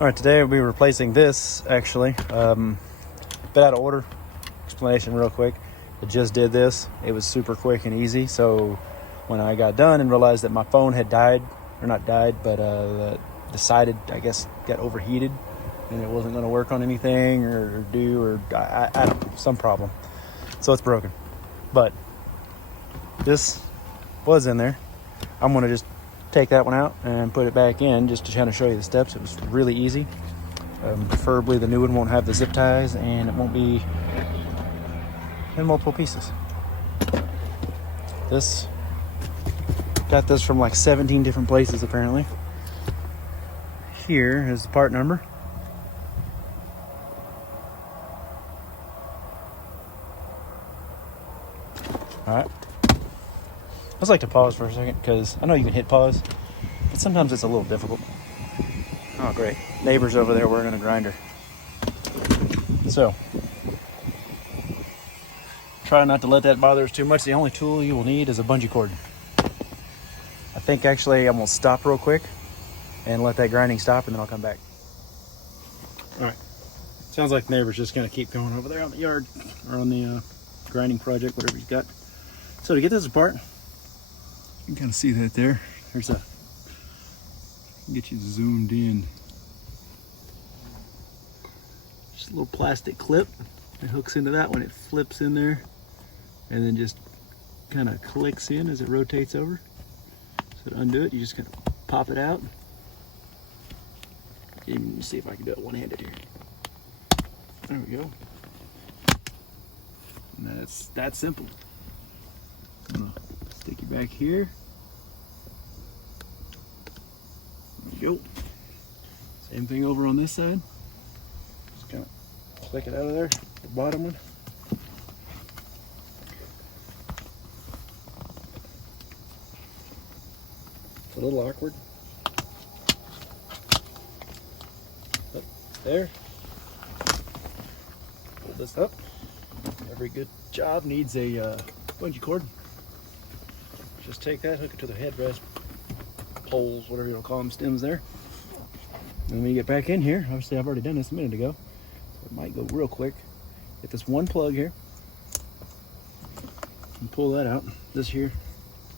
All right, today we'll be replacing this, actually. Bit out of order. Explanation real quick. I just did this. It was super quick and easy. So when I got done and realized that my phone had died, or not died, but decided, I guess, got overheated and it wasn't going to work on anything or I don't know, some problem. So it's broken. But this was in there. I'm going to just take that one out and put it back in just to kind of show you the steps. It was really easy. Preferably the new one won't have the zip ties and it won't be in multiple pieces. This, got this from like 17 different places apparently. Here is the part number. All right. I just like to pause for a second because I know you can hit pause, but sometimes it's a little difficult. Oh, great. Neighbor's over there working a grinder. So, try not to let that bother us too much. The only tool you will need is a bungee cord. I think actually I'm going to stop real quick and let that grinding stop and then I'll come back. All right. Sounds like the neighbor's just going to keep going over there on the yard or on the grinding project, whatever he's got. So to get this apart, you can kind of see that there. There's a, get you zoomed in. Just a little plastic clip. It hooks into that one. It flips in there and then just kind of clicks in as it rotates over. So to undo it, you just kind of pop it out. Let me see if I can do it one-handed here. There we go. And that's that simple. I'm gonna stick it back here. There we go. Same thing over on this side. Just kind of click it out of there, the bottom one. It's a little awkward. Up there. Pull this up. Every good job needs a bungee cord. Just take that, hook it to the headrest, poles, whatever you want to call them, stems there. And when you get back in here, obviously I've already done this a minute ago, so it might go real quick. Get this one plug here and pull that out. This here,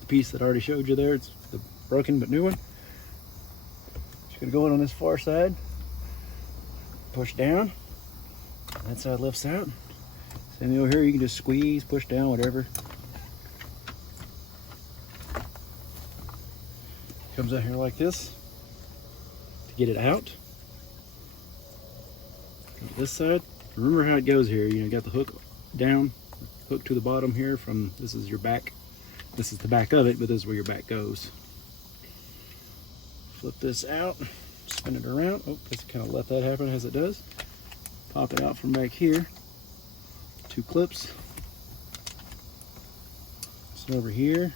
the piece that I already showed you there, it's the broken but new one. Just gonna go in on this far side, push down, that side lifts out. Same over here, you can just squeeze, push down, whatever. Comes out here like this. To get it out, go to this side. Remember how it goes here. You know, got the hook down, hook to the bottom here from, this is your back. This is the back of it, but this is where your back goes. Flip this out, spin it around. Oh, let's kind of let that happen as it does. Pop it out from back here. Two clips. So over here.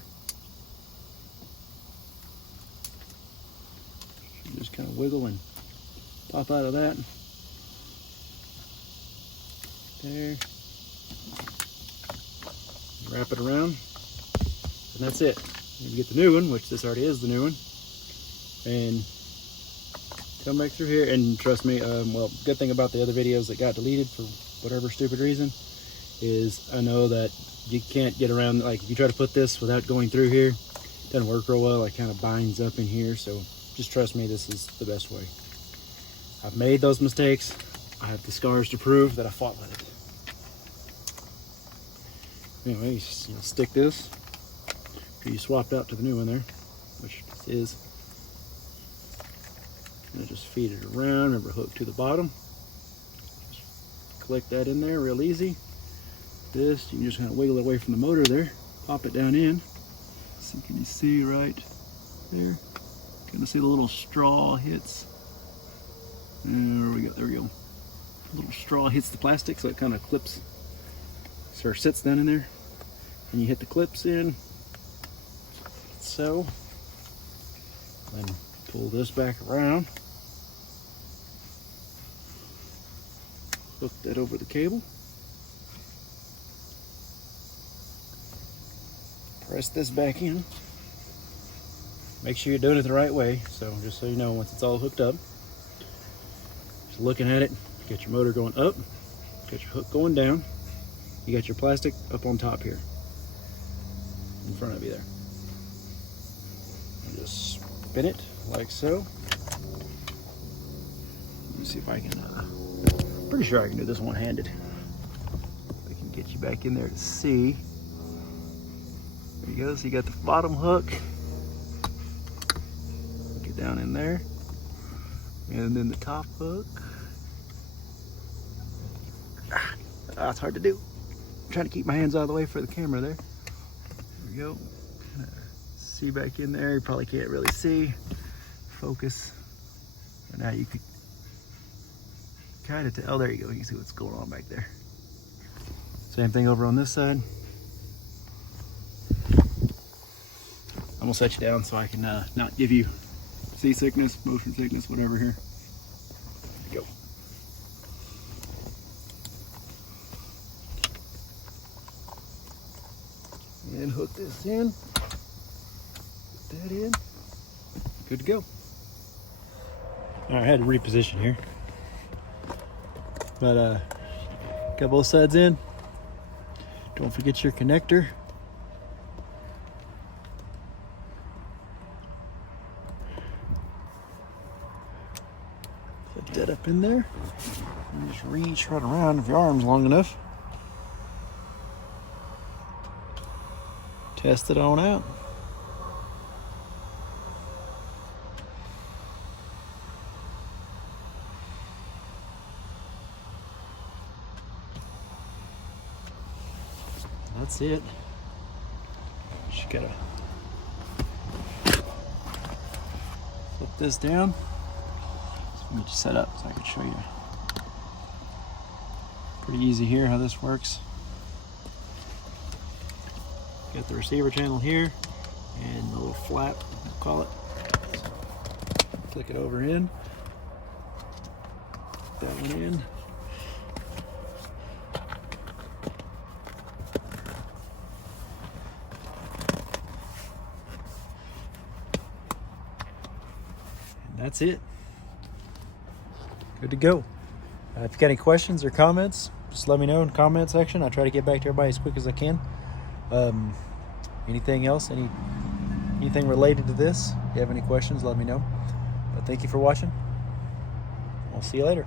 Just kind of wiggle and pop out of that. There. Wrap it around. And that's it. You get the new one, which this already is the new one. And come back through here. And trust me, well, good thing about the other videos that got deleted for whatever stupid reason is I know that you can't get around, like if you try to put this without going through here, it doesn't work real well. It kind of binds up in here. So just trust me, this is the best way. I've made those mistakes. I have the scars to prove that I fought with it. Anyway, you stick this. You swapped out to the new one there, which this is. And just feed it around. Remember, hook to the bottom. Just click that in there real easy. This, you can just kind of wiggle it away from the motor there. Pop it down in. So can you see right there? Kind of see the little straw hits. There we go. There we go. A little straw hits the plastic, so it kind of clips, or sits down in there. And you hit the clips in, so. Then pull this back around. Hook that over the cable. Press this back in. Make sure you're doing it the right way. So just so you know, once it's all hooked up, So looking at it, you got your motor going up, got your hook going down, you got your plastic up on top here, in front of you there. And just spin it like so. Let me see if I can, pretty sure I can do this one-handed. I can get you back in there to see. There you go, so you got the bottom hook. Get down in there. And then the top hook. It's hard to do. I'm trying to keep my hands out of the way for the camera there. There we go. See back in there, you probably can't really see. Focus. And now you could kind of tell, there you go, you can see what's going on back there. Same thing over on this side. I'm gonna set you down so I can not give you seasickness, motion sickness, whatever here. There you go. And hook this in. Put that in. Good to go. All right, I had to reposition here. But got both sides in. Don't forget your connector. Put that up in there. And just reach right around if your arm's long enough. Test it on out. That's it. Just gotta flip this down. So let me just set up so I can show you. Pretty easy here how this works. Got the receiver channel here and the little flap, we'll call it. Click it over in. Put that one in. That's it. Good to go. If you got any questions or comments, just let me know in the comment section. I try to get back to everybody as quick as I can. Anything else, anything related to this, if you have any questions, let me know. But thank you for watching. I'll see you later.